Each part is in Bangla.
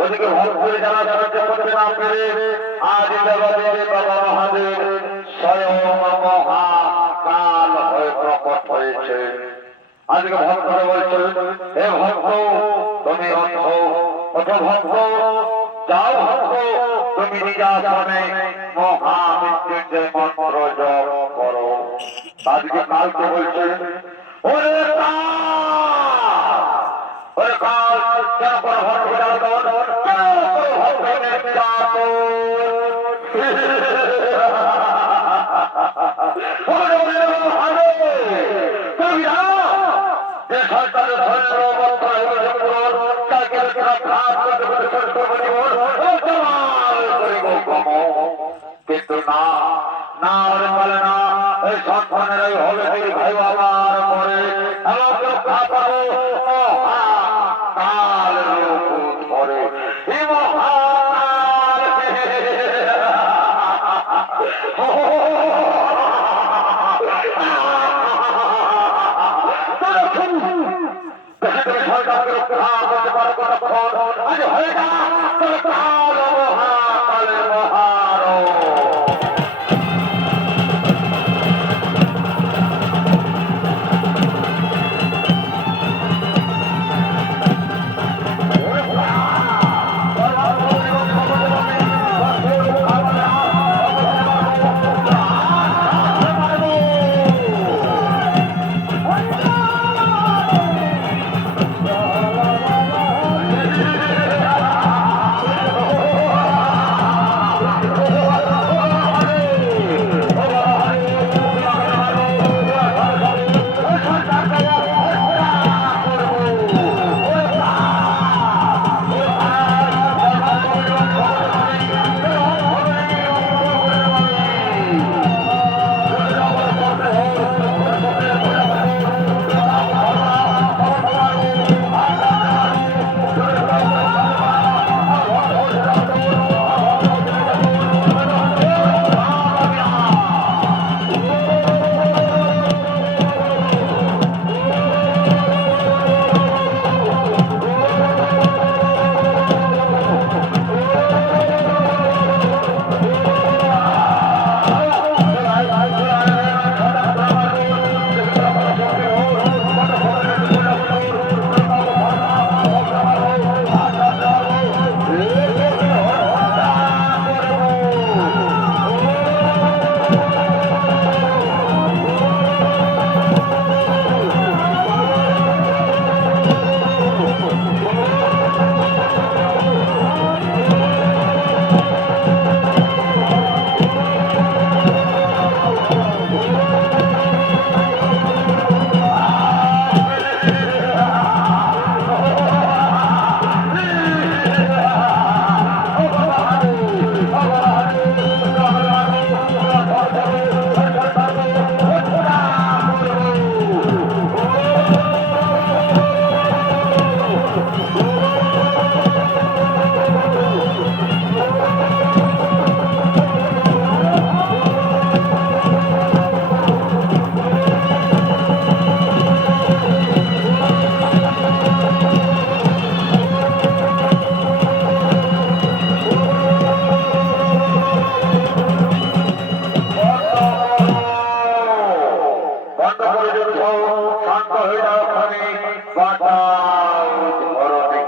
ওদিকে ভক্তদের যারা সাহায্য করতে না পেরে আজ দেবাদেব বাবা মহাদেব স্বয়ং মহাকাল হয়ে প্রকট হয়েছে। আজকে ভক্তরা বলছে, হে ভক্ত তুমি অথ ভক্ত যাও ভক্ত তুমি নিজাসনে মহামৃত্যুঞ্জয় মন্ত্র জপ করো। আজকে কালকে বলছে, ওরে কাল কেন করে ভক্ত কিন্তু না না ওরে বলে না ওই সন্তানেরাই হবে ভাই বাবার পরে রক্ষা করো কাল ধরে সরকারকে রক্ষা করতে পারবো আজ হয়ে না মহাকালের মহারো বাঁচাও ধরণী।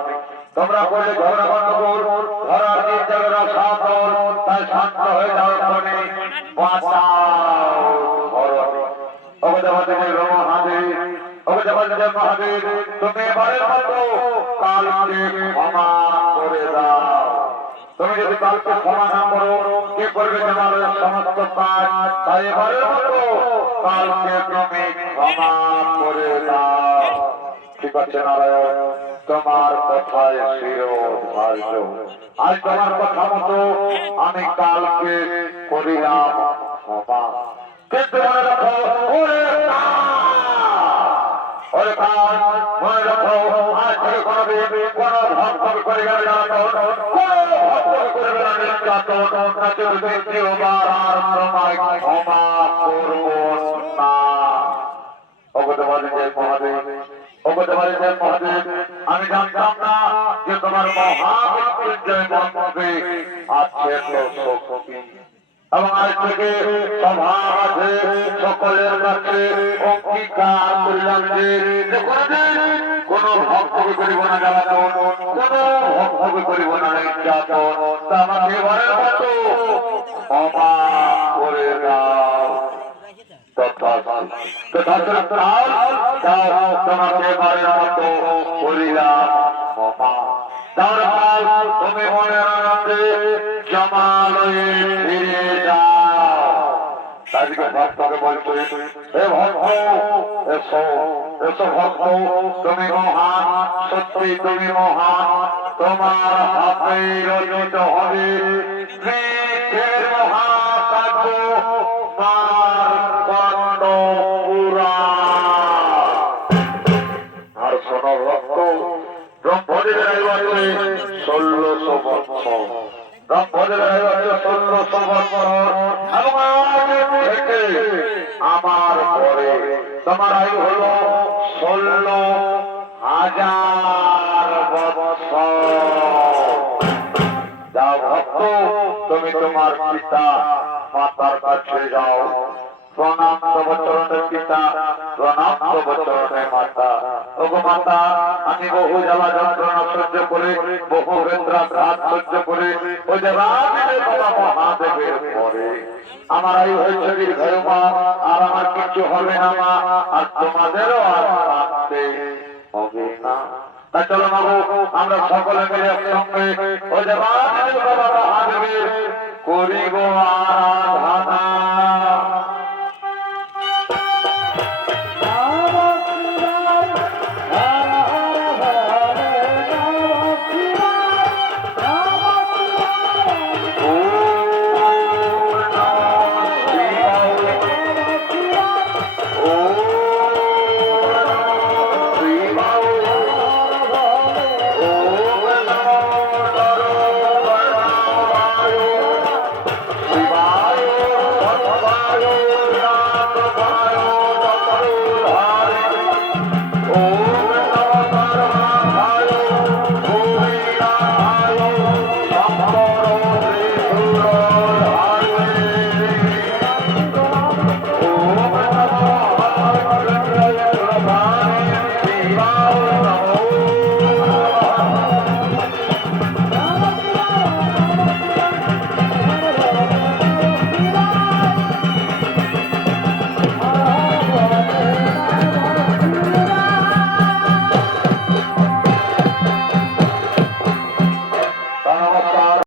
তোমরা বলে ঝগড়া বন্ধ ধরার দিন যারা সাধন তাই শান্ত হয়ে যাও ধরণী, বাঁচাও ধরণী। মহাদেব মহাদেব তুমি এবারের মতো কালকে ক্ষমা করে দাও। তুমি যদি কালকে ক্ষমা না করো কে করবে তোমাদের সমস্ত কাজ, তাই এবারের মতো কালকে তুমি ক্ষমা করে দাও। ঠিক আছে নারায়ণ, তোমার কথায় শিরোধার্য। আজ তোমার কথা মতো আমি কালকে করিলাম ক্ষমা। কিন্তু মনে রাখো ওরে মনে রাখো আজ থেকে কোনদিন কোন ভক্ত পরিবার ক্ষমা করব না। আমি জানতাম না যে তোমার মহামৃত্যুঞ্জয় মন্ত্রে আছে শক্তি, এবং আজ থেকে সমাজে সকলের কাছে অঙ্গীকার করিলাম যে কোন ভক্তকে করিব না জ্বালাতন, কোন ভক্তকে করিব না নির্যাতন। আমাকে এবারের মতো ক্ষমা করে দাও। তোমাকে এবারের মতো করিলাম ক্ষমা। তুমি মনে আনন্দে জমালয়ে ফিরে যাও। আজকে ভক্তকে বলছো হে ভক্ত এসো এসো ভক্ত, তুমি মহান, সত্যি তুমি মহান। তোমার হাতে রচিত হবে মহাকাব্য মার্কণ্ড পুরাণ। আর শোনো ভক্ত, ব্রহ্মদেবের আয়ু আছে 1600 বৎসর। ব্রহ্মদেবের আয়ু আছে 1600 বৎসর, এবং আমার পরে তোমার আয়ু হলো 16,000 বৎসর। যাও ভক্ত, তুমি তোমার পিতা মাতার কাছে যাও, প্রণাম তব চরণে পিতা, প্রণাম তব চরণে মাতা। ওগো মাতা, আমি বহু জ্বালা যন্ত্রণা সহ্য করে, বহু বেদনাঘাত সহ্য করে ওই যে রাজে বাবা মহাদেবের পরে আমার আয়ু হয়েছে দীর্ঘায়ু মা, আর আমার কিছু হবে না মা, আর তোমাদেরও আর থাকতে হবে না। তাই চলো মাগো, আমরা সকলে মিলে একসঙ্গে ওই যে রাজে বাবা মহাদেবের করিব আরাধনা।